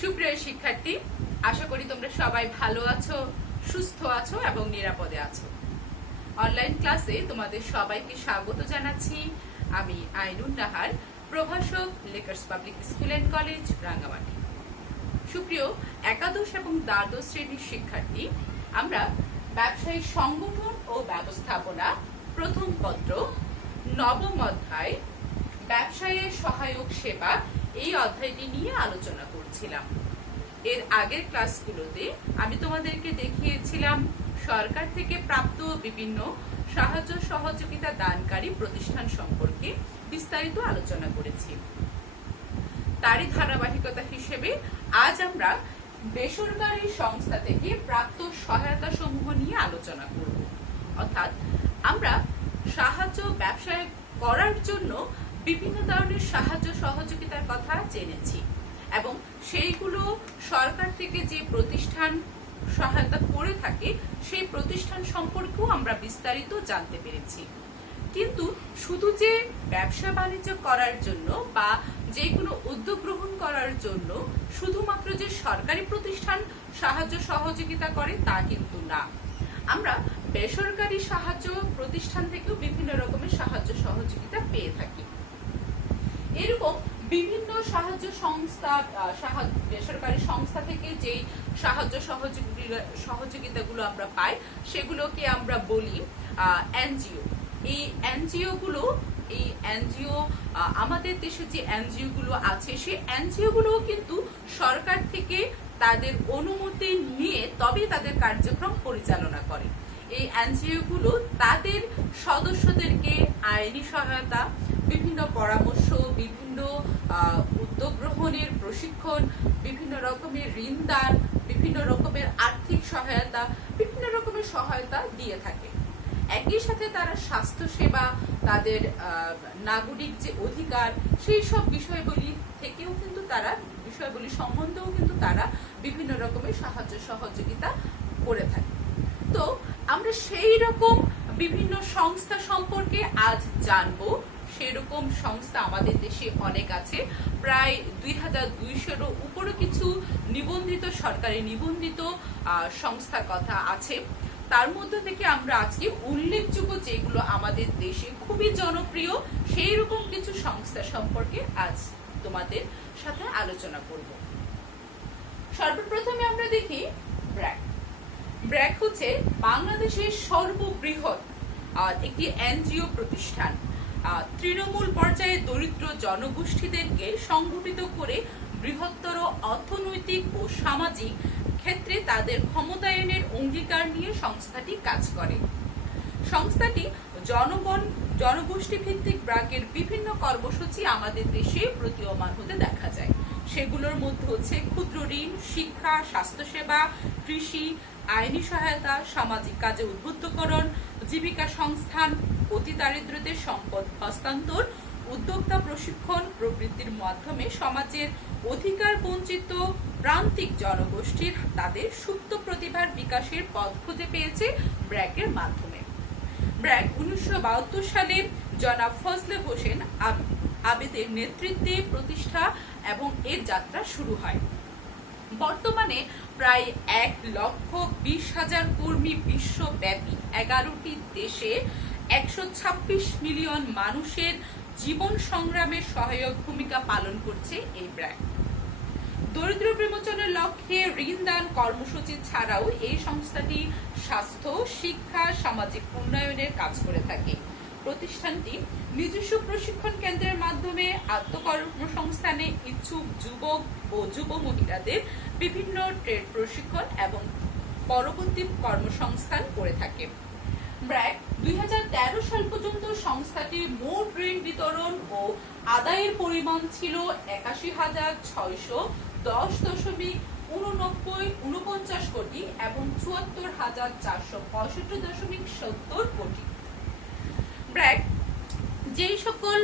সুপ্রিয় শিক্ষার্থী, আশা করি তোমরা সবাই ভালো আছো, সুস্থ আছো এবং নিরাপদে আছো। অনলাইন ক্লাসে তোমাদের সবাইকে স্বাগত জানাচ্ছি। আমি আইনুন নাহার, প্রভাষক, Lakers public school and college, Rangamati. সুপ্রিয় একাদশ এবং দ্বাদশ শ্রেণীর শিক্ষার্থী, আমরা ব্যবসায়িক সংগঠন ও ব্যবস্থাপনা প্রথম পত্র নবম অধ্যায় ব্যবসায়ের সহায়ক সেবা এই অধ্যায়টি নিয়ে আলোচনা করছিলাম। এর আগের ক্লাসগুলোতে আমি তোমাদেরকে দেখিয়েছিলাম সরকার থেকে প্রাপ্ত বিভিন্ন সাহায্য সহযোগিতা দানকারী প্রতিষ্ঠান সম্পর্কে বিস্তারিত আলোচনা করেছি। তারই ধারাবাহিকতা হিসেবে আজ আমরা বেসরকারি সংস্থা থেকে প্রাপ্ত সহায়তা সমূহ নিয়ে আলোচনা করব। অর্থাৎ আমরা সাহায্য ব্যবসায় করার জন্য বিভিন্ন ধরনের সাহায্য সহযোগিতার কথা জেনেছি এবং সেইগুলো সরকার থেকে যে প্রতিষ্ঠান সহায়তা করে থাকে সেই প্রতিষ্ঠান সম্পর্কেও আমরা বিস্তারিত জানতে পেরেছি। কিন্তু শুধু যে ব্যবসা বাণিজ্য করার জন্য বা যে কোনো উদ্যোগ গ্রহণ করার জন্য শুধুমাত্র যে সরকারি প্রতিষ্ঠান সাহায্য সহযোগিতা করে তা কিন্তু না। আমরা বেসরকারি সাহায্য প্রতিষ্ঠান থেকেও বিভিন্ন রকমের সাহায্য সহযোগিতা পেয়ে থাকি। এরকম বিভিন্ন সাহায্য সংস্থা বেসরকারি সংস্থা থেকে যেই সাহায্য সহযোগিতাগুলো আমরা পাই সেগুলোকে আমরা বলি এনজিও। এই এনজিও আমাদের দেশে যে এনজিও গুলো আছে সেই এনজিও গুলো কিন্তু সরকার থেকে তাদের অনুমতি নিয়ে তবে তাদের কার্যক্রম পরিচালনা করে। এই এনজিও গুলো তাদের সদস্যদেরকে আইনি সহায়তা, বিভিন্ন পরামর্শ, বিভিন্ন উদ্যোগ গ্রহণের প্রশিক্ষণ, বিভিন্ন রকমের ঋণ দান, বিভিন্ন রকমের আর্থিক সহায়তা, বিভিন্ন রকমের সহায়তা দিয়ে থাকে। একই সাথে তারা স্বাস্থ্য সেবা, তাদের নাগরিক যে অধিকার সেই সব বিষয়গুলি থেকেও কিন্তু তারা বিষয়গুলি সম্বন্ধেও কিন্তু তারা বিভিন্ন রকমের সাহায্য সহযোগিতা করে থাকে। তো আমরা সেই রকম বিভিন্ন সংস্থা সম্পর্কে আজ জানবো। সেরকম সংস্থা আমাদের দেশে অনেক আছে, প্রায় 2200-এরও উপরে কিছু নিবন্ধিত সরকারি নিবন্ধিত সংস্থার কথা আছে। তার মধ্যে থেকে আমরা আজকে উল্লেখযোগ্য যেগুলো আমাদের দেশে খুবই জনপ্রিয় সেই রকম কিছু সংস্থা সম্পর্কে আজ তোমাদের সাথে আলোচনা করব। সর্বপ্রথমে আমরা দেখি ব্র্যাক। ব্র্যাক হচ্ছে বাংলাদেশের সর্ববৃহৎ একটি এনজিও প্রতিষ্ঠান। তৃণমূল পর্যায়ে দরিদ্র জনগোষ্ঠীদেরকে সংগঠিত করে বৃহত্তর অর্থনৈতিক ও সামাজিক ক্ষেত্রে তাদের ক্ষমতায়নের অঙ্গীকার নিয়ে সংস্থাটি কাজ করে। সংস্থাটি জনগোষ্ঠী ভিত্তিক ব্র্যাকের বিভিন্ন কর্মসূচি আমাদের দেশে প্রতীয়মান হতে দেখা যায়। সেগুলোর মধ্যে হচ্ছে ক্ষুদ্র ঋণ, শিক্ষা, স্বাস্থ্যসেবা, কৃষি, আইনি সহায়তা, সামাজিক কাজে উদ্বুদ্ধকরণ, জীবিকা সংস্থান, অতি দারিদ্রদের সম্পদ হস্তান্তর, উদ্যোক্তা প্রশিক্ষণ প্রবৃত্তির মাধ্যমে সমাজের অধিকার বঞ্চিত প্রান্তিক জনগোষ্ঠীর তাদের সুপ্ত প্রতিভার বিকাশের পথ খুঁজে পেয়েছে ব্র্যাকের মাধ্যমে। ব্র্যাক 1972 সালে জনাব ফজলে হোসেন আবেদের নেতৃত্বে প্রতিষ্ঠা এবং এর যাত্রা শুরু হয়। বর্তমানে প্রায় 1,20,000 কর্মী বিশ্বব্যাপী 11টি দেশে 126 মিলিয়ন মানুষের জীবন সংগ্রামের সহায়ক ভূমিকা পালন করছে এই ব্র্যাক। দরিদ্র বিমোচনের লক্ষ্যে ঋণ দান কর্মসূচি ছাড়াও এই সংস্থাটি স্বাস্থ্য, শিক্ষা, সামাজিক উন্নয়নের কাজ করে থাকে। প্রতিষ্ঠানটি নিজস্ব প্রশিক্ষণ কেন্দ্রের মাধ্যমে আত্মকর্মসংস্থানে ইচ্ছুক যুবক ও যুব মহিলাদের বিভিন্ন ট্রেড প্রশিক্ষণ এবং পরবর্তী কর্মসংস্থান করে থাকে। ব্র্যাক 2013 সাল পর্যন্ত সংস্থাটির মোট ঋণ বিতরণ ও আদায়ের পরিমাণ ছিল 81,610.49 কোটি এবং 74,465.70 কোটি। ব্র্যাক যেই সকল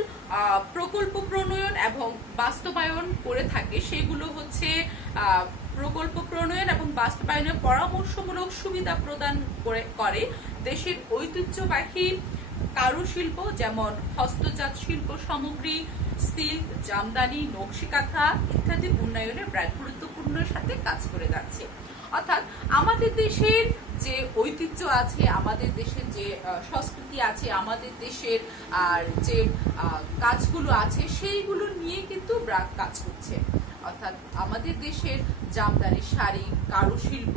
প্রকল্প প্রণয়ন এবং বাস্তবায়ন করে থাকে সেগুলো হচ্ছে প্রকল্প প্রণয়ন এবং বাস্তবায়নের পরামর্শমূলক সুবিধা প্রদান করে দেশের ঐতিহ্যবাহী কারুশিল্প যেমন হস্তজাত শিল্প সামগ্রী, সিল্ক, জামদানি, নকশি কাঁথা ইত্যাদি উন্নয়নে ব্র্যাক গুরুত্বপূর্ণ সাথে কাজ করে যাচ্ছে। অর্থাৎ আমাদের দেশের যে ঐতিহ্য আছে, আমাদের দেশের যে সংস্কৃতি আছে, আমাদের দেশের আর যে কাজগুলো আছে সেইগুলো নিয়ে কিন্তু ব্র্যাক কাজ করছে। অর্থাৎ আমাদের দেশের জামদানি, শাড়ি, কারুশিল্প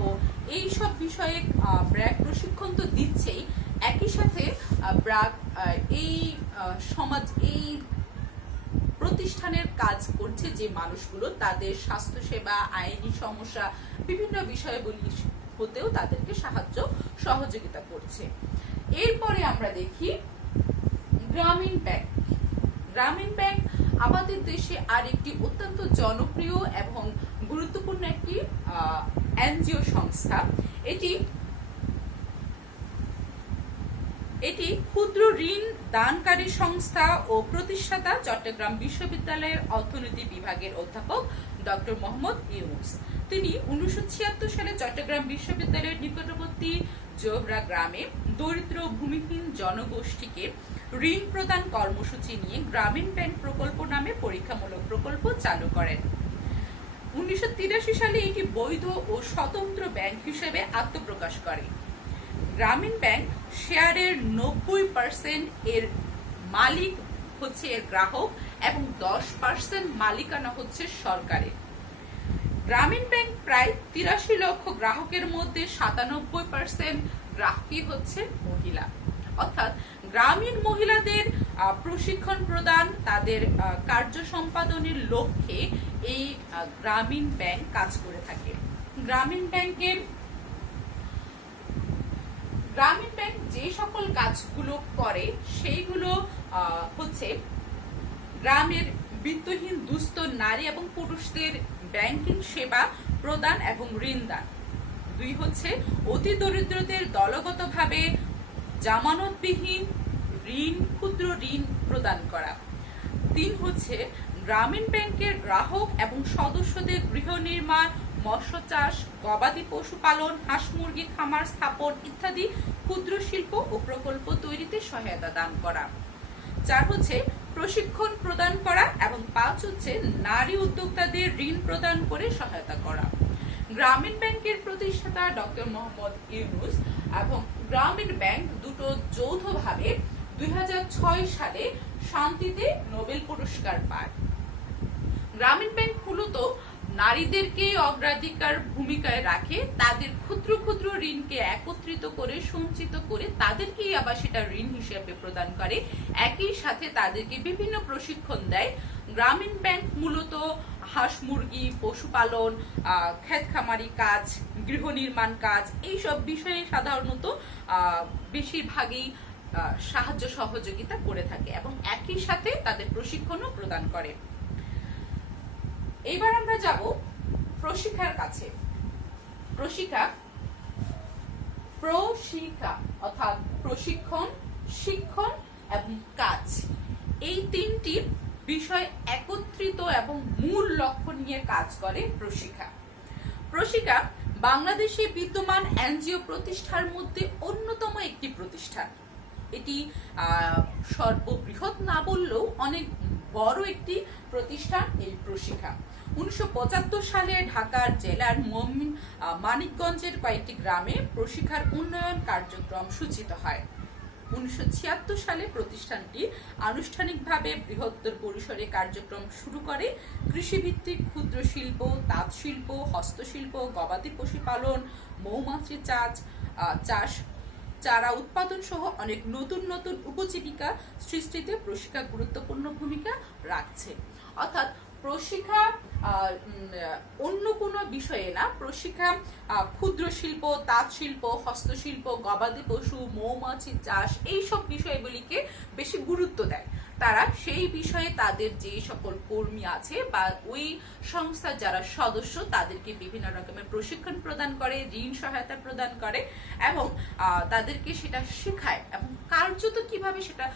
এইসব বিষয়ে ব্র্যাক প্রশিক্ষণ তো দিচ্ছেই, একই সাথে ব্র্যাক এই সমাজ এই প্রতিষ্ঠানের কাজ করছে যে মানুষগুলো তাদের স্বাস্থ্যসেবা, আইনি সমস্যা, বিভিন্ন বিষয়গুলি হতেও তাদেরকে সহযোগিতা করছে। এরপরে আমরা দেখি গ্রামীণ ব্যাংক। গ্রামীণ ব্যাংক আমাদের দেশে আরেকটি অত্যন্ত জনপ্রিয় এবং গুরুত্বপূর্ণ একটি এনজিও সংস্থা। এটি ক্ষুদ্র ঋণ দানকারী সংস্থা ও প্রতিষ্ঠাতা চট্টগ্রাম বিশ্ববিদ্যালয়ের অর্থনীতি বিভাগের অধ্যাপক ডক্টর মোহাম্মদ ইউনুস। তিনি 1976 সালে চট্টগ্রাম বিশ্ববিদ্যালয়ের নিকটবর্তী জোহরা গ্রামে দরিদ্র ভূমিহীন জনগোষ্ঠীকে ঋণ প্রদান কর্মসূচি নিয়ে গ্রামীণ ব্যাংক প্রকল্প নামে পরীক্ষামূলক প্রকল্প চালু করেন। 1983 সালে এটি বৈধ ও স্বতন্ত্র ব্যাংক হিসেবে আত্মপ্রকাশ করে। গ্রামীণ ব্যাংক শেয়ারের 90% এর মালিক হচ্ছে এর গ্রাহক এবং 10% মালিকানা হচ্ছে সরকারের। গ্রামীণ ব্যাংক প্রায় 83 লক্ষ গ্রাহকের মধ্যে 97% গ্রাহকই হচ্ছে মহিলা। অর্থাৎ গ্রামীণ মহিলাদের প্রশিক্ষণ প্রদান, তাদের কার্য সম্পাদনের লক্ষ্যে এই গ্রামীণ ব্যাংক কাজ করে থাকে। গ্রামীণ ব্যাংক যে সকল কাজগুলো করে সেইগুলো হচ্ছে গ্রামের বিত্তহীন দুস্থ নারী এবং পুরুষদের ব্যাংকিং সেবা প্রদান এবং ঋণ দান। 2 হচ্ছে অতি দরিদ্রদের দলগতভাবে জামানতবিহীন ঋণ, ক্ষুদ্র ঋণ প্রদান করা। 3 হচ্ছে গ্রামীণ ব্যাংকের গ্রাহক এবং সদস্যদের গৃহ নির্মাণ, মৎস্য চাষ, গবাদি পশু পালন, হাঁস মুরগি খামার স্থাপন ইত্যাদি ক্ষুদ্র শিল্প ও প্রকল্প তৈরিতে সহায়তা দান করা। 4 হচ্ছে প্রশিক্ষণ প্রদান করা এবং 5 হচ্ছে নারী উদ্যোক্তাদের ঋণ প্রদান করে সহায়তা করা। গ্রামীণ ব্যাংকের প্রতিষ্ঠাতা ডক্টর মোহাম্মদ ইউনুস এবং গ্রামীণ ব্যাংক দুটো যৌথভাবে 2006 সালে শান্তিতে নোবেল পুরস্কার পায়। গ্রামীণ ব্যাংক মূলত নারীদেরকে অগ্রাধিকার ভূমিকায় রাখে, তাদের ক্ষুদ্র ক্ষুদ্র ঋণকে একত্রিত করে সঞ্চিত করে তাদেরকেই আবার সেটা ঋণ হিসেবে প্রদান করে। একই সাথে তাদেরকে বিভিন্ন প্রশিক্ষণ দেয়। গ্রামীণ ব্যাংক মূলত হাঁস মুরগি, পশুপালন, ক্ষেত খামারি কাজ, গৃহ নির্মাণ কাজ এইসব বিষয়ে সাধারণত বেশিরভাগই সাহায্য সহযোগিতা করে থাকে এবং একই সাথে তাদের প্রশিক্ষণও প্রদান করে। এবার আমরা যাব প্রশিক্ষার কাছে। প্রশিক্ষা অর্থাৎ প্রশিক্ষণ, শিক্ষণ এবং কাজ, এই 3টি বিষয় একত্রিত এবং মূল লক্ষ্য নিয়ে কাজ করে প্রশিক্ষা। প্রশিক্ষা বাংলাদেশে বিদ্যমান এনজিও প্রতিষ্ঠার মধ্যে অন্যতম একটি প্রতিষ্ঠান। এটি সর্ববৃহৎ না বললেও অনেক বড় একটি প্রতিষ্ঠান এই প্রশিক্ষা। 1975 সালে ঢাকার জেলার মানিকগঞ্জের কয়েকটি গ্রামে প্রশিক্ষার উন্নয়ন কার্যক্রম সূচিত হয়। 1976 সালে প্রতিষ্ঠানটি আনুষ্ঠানিকভাবে বৃহত্তর পরিসরে কার্যক্রম শুরু করে। কৃষিভিত্তিক ক্ষুদ্র শিল্প, তাঁত শিল্প, হস্তশিল্প, গবাদি পশু পালন, মৌমাছি চাষ, চারা উৎপাদন সহ অনেক নতুন নতুন উপজীবিকা সৃষ্টিতে প্রশিক্ষা গুরুত্বপূর্ণ ভূমিকা রাখছে। অর্থাৎ প্রশিক্ষা অন্য কোনো বিষয়ে না, প্রশিক্ষা ক্ষুদ্র শিল্প, তাঁত শিল্প, হস্তশিল্প, গবাদি পশু, মৌমাছি চাষ এইসব বিষয়গুলিকে বেশি গুরুত্ব দেয়। তারা সেই বিষয়ে তাদের যে সকল কর্মী আছে বা ওই সংস্থার যারা সদস্য তাদেরকে বিভিন্ন রকমের প্রশিক্ষণ প্রদান করে, ঋণ সহায়তা প্রদান করে এবং তাদেরকে সেটা শেখায় এবং কার্যত কিভাবে সেটা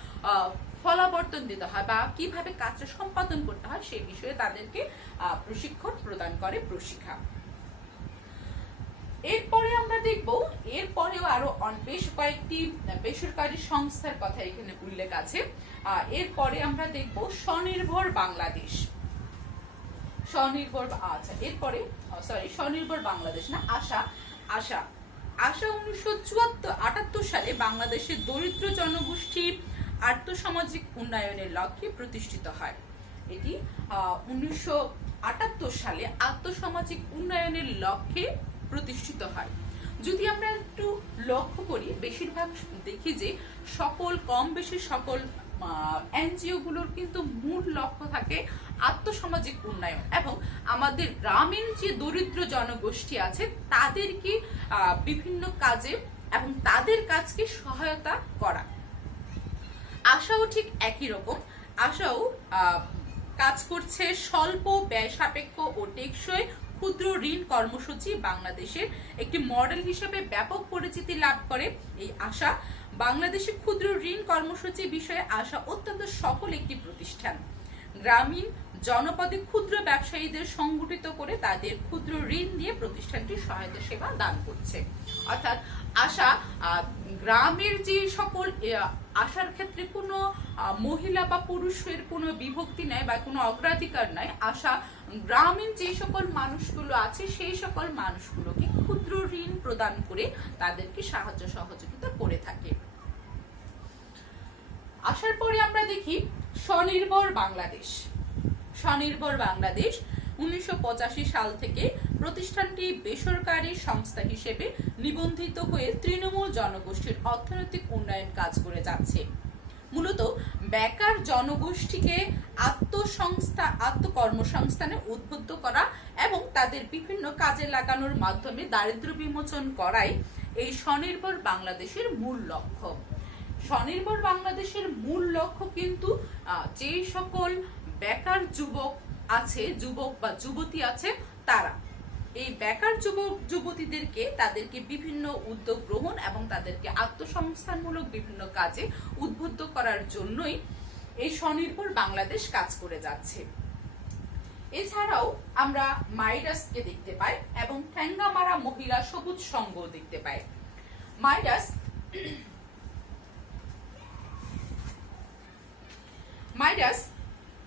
ফলাবর্তন দিতে হয় বা কিভাবে কাজটা সম্পাদন করতে হয় সেই বিষয়ে তাদেরকে প্রশিক্ষণ প্রদান করে প্রশিক্ষা। এরপরে আমরা দেখব, এরপরেও আরো বেশ কয়েকটি বেসরকারি সংস্থার কথা এখানে উল্লেখ আছে। এরপরে আমরা দেখব স্বনির্ভর বাংলাদেশ। স্বনির্ভর বাংলাদেশ না, আশা। আশা 1978 সালে বাংলাদেশের দরিদ্র জনগোষ্ঠীর আর্থসামাজিক উন্নয়নের লক্ষ্যে প্রতিষ্ঠিত হয়। এটি 1978 সালে আর্থসামাজিক উন্নয়নের লক্ষ্যে প্রতিষ্ঠিত হয়। যদি আমরা একটু লক্ষ্য করি, বেশিরভাগ দেখি যে কম বেশি সকল এনজিও গুলোর কিন্তু মূল লক্ষ্য থাকে আর্থসামাজিক উন্নয়ন এবং আমাদের গ্রামীণ যে দরিদ্র জনগোষ্ঠী আছে তাদেরকে বিভিন্ন কাজে এবং তাদের কাজকে সহায়তা করা। আশাও ঠিক একই রকম। আশাও কাজ করছে স্বল্প ব্যয় সাপেক্ষ ও টেকসই ক্ষুদ্র ঋণ কর্মসূচি বাংলাদেশের একটি মডেল হিসেবে ব্যাপক পরিচিতি লাভ করে। এই আশা বাংলাদেশের ক্ষুদ্র ঋণ কর্মসূচি বিষয়ে আশা অত্যন্ত সফল একটি প্রতিষ্ঠান। গ্রামীণ জনপদে ক্ষুদ্র ব্যবসায়ীদের সংগঠিত করে তাদের ক্ষুদ্র ঋণ দিয়ে প্রতিষ্ঠানটি সহায়তা সেবা দান করছে। অর্থাৎ আশা গ্রামের যে সকল আশার ক্ষেত্রে কোনো মহিলা বা পুরুষের কোনো বিভক্তি নাই বা কোনো অগ্রাধিকার নাই। আশা গ্রামীণ যে সকল মানুষগুলো আছে সেই সকল মানুষগুলোকে ক্ষুদ্র ঋণ প্রদান করে তাদেরকে সাহায্য সহযোগিতা করে থাকে। আসার পরে আমরা দেখি স্বনির্ভর বাংলাদেশ। স্বনির্ভর বাংলাদেশ 1985 সাল থেকে প্রতিষ্ঠানটি বেসরকারি সংস্থা হিসেবে নিবন্ধিত হয়ে তৃণমূল জনগোষ্ঠীর অর্থনৈতিক উন্নয়ন কাজ করে যাচ্ছে। মূলত বেকার জনগোষ্ঠীকে আত্মকর্মসংস্থানে উদ্বুদ্ধ করা এবং তাদের বিভিন্ন কাজে লাগানোর মাধ্যমে দারিদ্র্য বিমোচন করাই এই স্বনির্ভর বাংলাদেশের মূল লক্ষ্য। স্বনির্ভর বাংলাদেশের মূল লক্ষ্য কিন্তু যে সকল বেকার যুবক আছে, যুবক বা যুবতী আছে, তারা এই বেকার যুবক যুবতীদেরকে তাদেরকে বিভিন্ন উদ্যোগ গ্রহণ এবং তাদেরকে আত্মসংস্থানমূলক বিভিন্ন কাজে উদ্বুদ্ধ করার জন্যই এই স্বনির্ভর বাংলাদেশ কাজ করে যাচ্ছে। এছাড়াও আমরা মাইডাসকে দেখতে পাই এবং ঠ্যাঙ্গামারা মহিলা সবুজ সংঘ দেখতে পাই। মাইডাস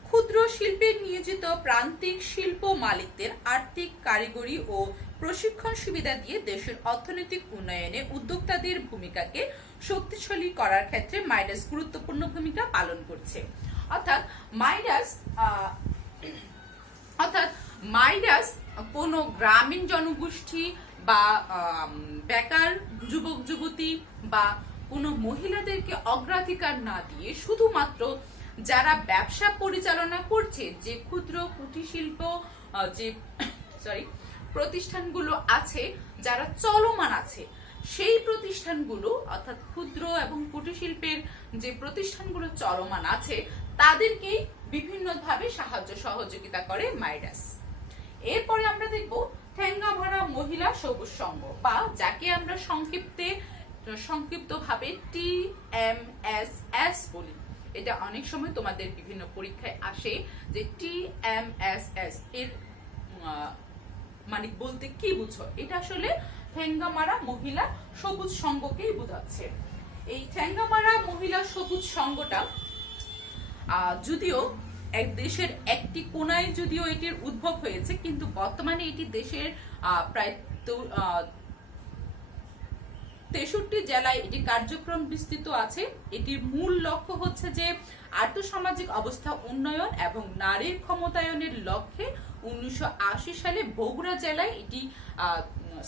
ক্ষুদ্র শিল্পে নিয়োজিত প্রান্তিক শিল্প মালিকদের আর্থিক, কারিগরি ও প্রশিক্ষণ সুবিধা দিয়ে দেশের অর্থনৈতিক উন্নয়নে উদ্যোক্তাদের ভূমিকাকে শক্তিশালী করার ক্ষেত্রে মাইডাস গুরুত্বপূর্ণ ভূমিকা পালন করছে। অর্থাৎ মাইডাস কোনো গ্রামীণ জনগোষ্ঠী বা বেকার যুবক যুবতী বা কোনো মহিলাদেরকে অগ্রাধিকার না দিয়ে শুধুমাত্র যারা ব্যবসা পরিচালনা করছে, যে ক্ষুদ্র কুটির শিল্প প্রতিষ্ঠানগুলো আছে, যারা চলমান আছে, সেই প্রতিষ্ঠানগুলো অর্থাৎ ক্ষুদ্র এবং কুটির শিল্পের যে প্রতিষ্ঠানগুলো চলমান আছে তাদেরকে বিভিন্নভাবে সাহায্য সহযোগিতা করে মাইডাস। এরপরে আমরা দেখব ঠ্যাঙ্গামারা মহিলা সবুজ সংঘ বা যাকে আমরা সংক্ষিপ্তভাবে TMSS বলি। এটা অনেক সময় তোমাদের বিভিন্ন পরীক্ষায় আসে যে TMSS এর মানে বলতে কি বুঝো। এটা আসলে ঠ্যাঙ্গামারা মহিলা সবুজ সংঘকেই বোঝাচ্ছে। এই ঠ্যাঙ্গামারা মহিলা সবুজ সংঘটা যদিও এক দেশের একটি কোনায় যদিও এটির উদ্ভব হয়েছে, কিন্তু বর্তমানে এটি দেশের প্রায় 63 জেলায় এটি কার্যক্রম বিস্তৃত আছে। এটির মূল লক্ষ্য হচ্ছে যে আর্থসামাজিক অবস্থা উন্নয়ন এবং নারীর ক্ষমতায়নের লক্ষ্যে 1980 সালে বগুড়া জেলায় এটি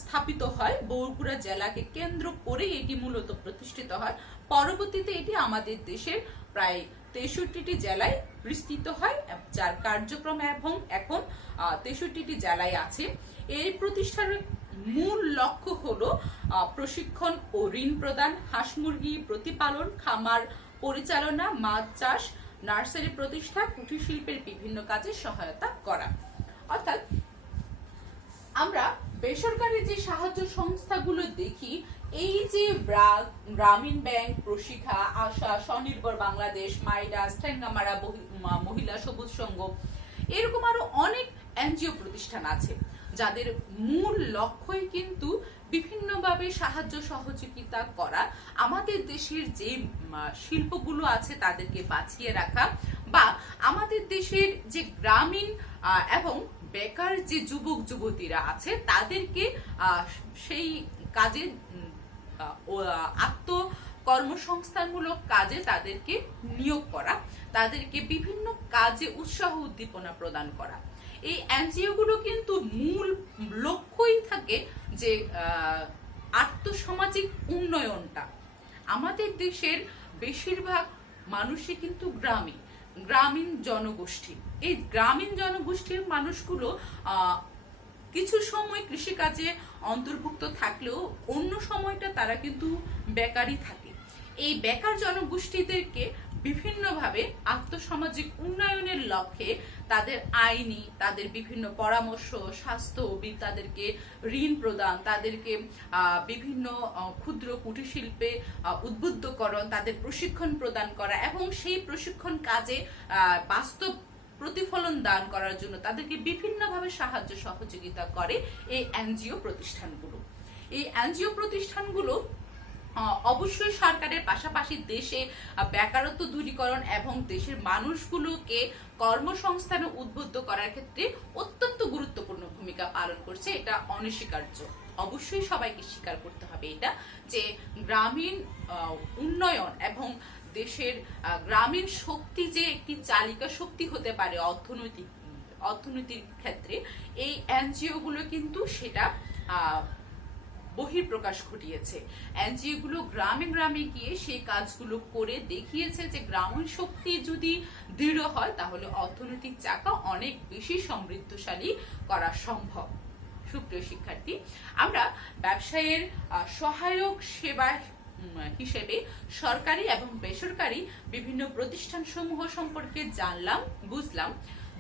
স্থাপিত হয়। বগুড়া জেলাকে কেন্দ্র করে এটি মূলত প্রতিষ্ঠিত হয়। পরবর্তীতে এটি আমাদের দেশের প্রায় 63টি জেলায় বিস্তৃত হয়, যার কার্যক্রম এবং এখন 63টি জেলায় আছে। এই প্রতিষ্ঠানের মূল লক্ষ্য হলো প্রশিক্ষণ ও ঋণ প্রদান, হাঁস মুরগি প্রতিপালন, খামার পরিচালনা, মাছ চাষ, নার্সারি প্রতিষ্ঠা, কুটির শিল্পের বিভিন্ন কাজে সহায়তা করা। অর্থাৎ আমরা বেসরকারি যে সাহায্য সংস্থাগুলো দেখি, এই যে গ্রামীণ ব্যাংক, প্রশিক্ষা, আশা, স্বনির্ভর বাংলাদেশ, মাইডাস, ঠ্যাঙ্গামারা মহিলা সবুজ সংঘ, এরকম আরো অনেক এনজিও প্রতিষ্ঠান আছে। যাদের মূল লক্ষ্যই কিন্তু বিভিন্নভাবে সাহায্য সহযোগিতা করা, আমাদের দেশের যে শিল্পগুলো আছে তাদেরকে বাঁচিয়ে রাখা, বা আমাদের দেশের যে গ্রামীণ এবং বেকার যে যুবক যুবতীরা আছে তাদেরকে সেই কাজে কর্মসংস্থানমূলক কাজে তাদেরকে নিয়োগ করা, তাদেরকে বিভিন্ন কাজে উৎসাহ উদ্দীপনা প্রদান করা। এই এনজিও গুলো কিন্তু মূল লক্ষ্যই থাকে যে আর্থসামাজিক উন্নয়নটা। আমাদের দেশের বেশিরভাগ মানুষই কিন্তু গ্রামীণ জনগোষ্ঠী। এই গ্রামীণ জনগোষ্ঠীর মানুষগুলো কিছু সময় কৃষিকাজে অন্তর্ভুক্ত থাকলেও অন্য সময়টা তারা কিন্তু বেকারই থাকে। এই বেকার জনগোষ্ঠীদেরকে বিভিন্নভাবে আর্থসামাজিক উন্নয়নের লক্ষ্যে তাদের আইনি, তাদের বিভিন্ন পরামর্শ, স্বাস্থ্য, তাদেরকে ঋণ প্রদান, তাদেরকে বিভিন্ন ক্ষুদ্র কুটির শিল্পে উদ্বুদ্ধকরণ, তাদের প্রশিক্ষণ প্রদান করা এবং সেই প্রশিক্ষণ কাজে বাস্তব প্রতিফলন দান করার জন্য তাদেরকে বিভিন্নভাবে সাহায্য সহযোগিতা করে এই এনজিও প্রতিষ্ঠানগুলো। এই এনজিও প্রতিষ্ঠানগুলো অবশ্যই সরকারের পাশাপাশি দেশে বেকারত্ব দূরীকরণ এবং দেশের মানুষগুলোকে কর্মসংস্থানে উদ্বুদ্ধ করার ক্ষেত্রে অত্যন্ত গুরুত্বপূর্ণ ভূমিকা পালন করছে। এটা অনস্বীকার্য। অবশ্যই সবাইকে স্বীকার করতে হবে এটা, যে গ্রামীণ উন্নয়ন এবং দেশের গ্রামীণ শক্তি যে একটি চালিকা শক্তি হতে পারে অর্থনৈতিক ক্ষেত্রে, এই এনজিও গুলো কিন্তু সেটা বহিঃপ্রকাশ ঘটিয়েছে। এনজিও গুলো গ্রামে গ্রামে গিয়ে সেই কাজগুলো করে দেখিয়েছে যে গ্রামীণ শক্তি যদি দৃঢ় হয় তাহলে অর্থনৈতিক চাকা অনেক বেশি সমৃদ্ধশালী করা সম্ভব। সুপ্রিয় শিক্ষার্থী, আমরা ব্যবসায়ের সহায়ক সেবা হিসেবে সরকারি এবং বেসরকারি বিভিন্ন প্রতিষ্ঠান সমূহ সম্পর্কে জানলাম, বুঝলাম।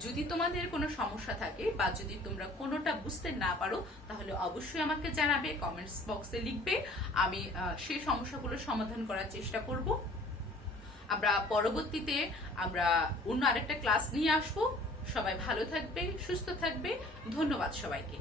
যদি তোমাদের কোনো সমস্যা থাকে বা যদি তোমরা কোনোটা বুঝতে না পারো তাহলে অবশ্যই আমাকে জানাবে, কমেন্টস বক্সে লিখবে। আমি সেই সমস্যাগুলো সমাধান করার চেষ্টা করব। আমরা পরবর্তীতে অন্য আরেকটা ক্লাস নিয়ে আসবো। সবাই ভালো থাকবে, সুস্থ থাকবে। ধন্যবাদ সবাইকে।